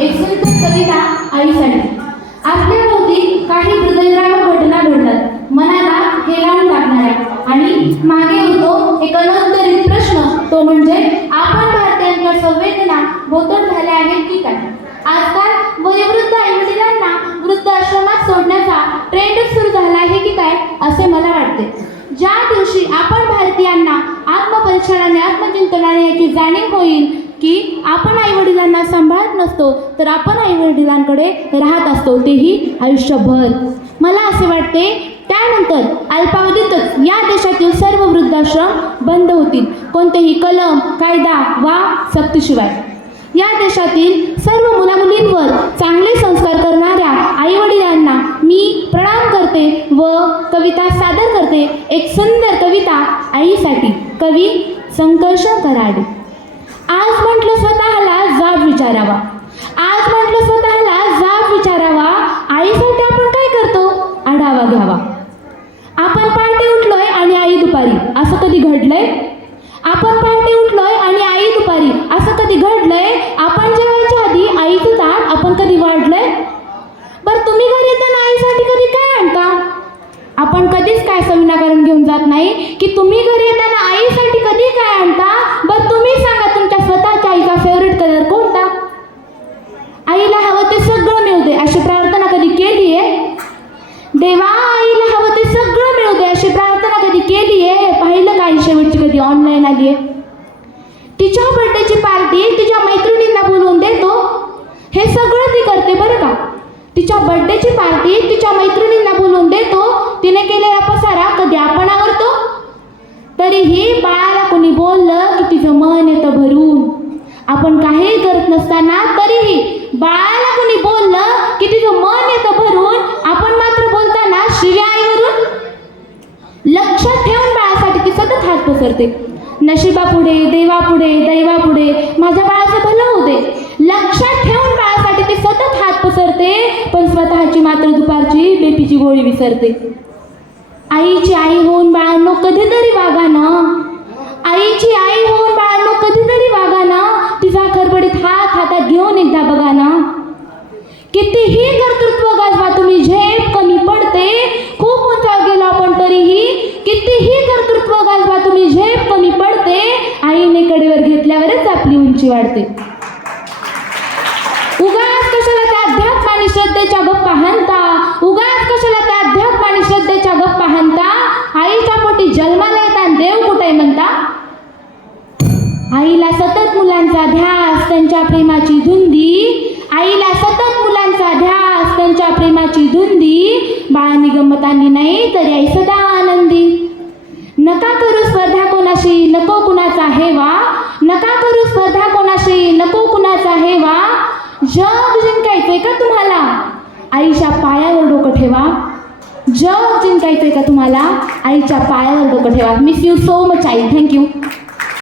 एक सुंदर कविता आईसाठी. आपल्या भोवती काही हृदयद्रावक घटना घडतात, मनाला हेलावून टाकणाऱ्या, आणि मागे होतो एक अनंतरित प्रश्न, तो म्हणजे आपण भारतीयांच्या संवेदना भोतड झाल्या आहेत की काय. आजकाल वयोवृद्ध आईवडिलांना वृद्धाश्रमात सोडण्याचा ट्रेंडच सुरू झाला आहे की काय, असे मला वाटते. ज्या दिवशी आपण भारतीयांना आत्मपरीक्षणाने आत्मचिंतनाने याची जाणीव होईल की आपण आईवडिलांना सांभाळत नसतो, तर आपण आईवडिलांकडे राहत असतो, तेही आयुष्यभर. मला असे वाटते त्यानंतर अल्पावधीतच या देशातील सर्व वृद्धाश्रम बंद होतील, कोणतेही कलम, कायदा वा सक्तीशिवाय. या देशातील सर्व मुलामुलींवर चांगले संस्कार करणाऱ्या आईवडिलांना मी प्रणाम करते व कविता सादर करते. एक सुंदर कविता आईसाठी. कवी संकर्ष कराडे. आज म्हटलं स्वतःला जाब विचारावा, आज म्हटलं स्वतःला जाब विचारावा, आईसाठी आपण काय करतो आढावा घ्यावा. आपण पहाटे उठलोय आणि आई दुपारी, असं कधी घडलंय? आपण पहाटे उठलोय आणि आई दुपारी, असं कधी घडलंय? आपण जेवायच्या आधी आईचं ताट आपण कधी वाढलंय? बरं, तुम्ही घरी येताना आईसाठी कधी काय आणता? आपण कधीच काय विनाकारण घेऊन जात नाही की तुम्ही घरी येताना आईसाठी कधी काय आणता. बरं, तुम्ही सांगा तुमच्या स्वतःच्या आईचा फेवरेट कलर कोणता? आईला हवं ते सगळं मिळू दे अशी प्रार्थना कधी केली आहे? देवा, आईला हवं ते सगळं मिळू दे अशी प्रार्थना कधी केली आहे? पाहिलं का आई शेवटची कधी ऑनलाईन आली आहे? तिच्या बर्थडेची पार्टी तिच्या मैत्रिणींना बोलवून देतो, हे सगळं ती करते बरं का. तिच्या बर्थडेची पार्टी तिच्या मैत्रिणींना बोलवून देतो, तिने केलेला पसारा कधी आपण आवरतो? तरीही बाळाला कोणी बोललं की तिचं मन येतं भरून. आपण काही करत नसताना तरीही बाळाला कोणी बोललं की तिचं मन येतं भरून, आपण मात्र बोलताना शिव्या आईवरून. लक्षात ठेवून बाळासाठी ती सतत हात पसरते. नशिबापुढे, देवापुढे, दैवापुढे माझ्या बाळाचं भलं होऊ दे. लक्षात ठेवून बाळासाठी ती सतत हात पसरते, पण स्वतःची मात्र दुपारची बेपीची गोळी विसरते. आईची आई होऊन बाळांनो कधीतरी वागा ना, आईची आई होऊन बाळांनो कधीतरी वागा ना, तिचा खरबडीत हात हातात घेऊन एकदा बघा ना. कितीही कर्तृत्व गाजवा तुम्ही झेप कमी पडते, खूप उंचावर गेलो आपण तरीही. कितीही कर्तृत्व गाजवा तुम्ही झेप कमी पडते, आईने कडेवर घेतल्यावरच आपली उंची वाढते. उगाच कशाला त्या अध्यात्म आणि श्रद्धेच्या गप्पा हाणता, उगाच कशाला त्या अध्यात्म आणि श्रद्धेच्या गप्पा हाणता. आईच्या पोटी जन्माला येताना देव कुठे म्हणता. आईला सतत मुलांचा ध्यास, त्यांच्या प्रेमाची धुंदी. आईला सतत मुलांचा ध्यास, त्यांच्या प्रेमाची धुंदी. बाळांनी गंमतांनी नाही तरी आई सदा आनंदी. नका करू स्पर्धा कोणाशी, नको कुणाचा हेवा. नका करू स्पर्धा कोणाशी, नको कुणाचा हेवा. जग जिंकायचंय का तुम्हाला, आईच्या पायावर डोकं ठेवा. जग जिंकायचंय का तुम्हाला, आईच्या पायावर डोकं ठेवा. Miss you so much I. Thank you.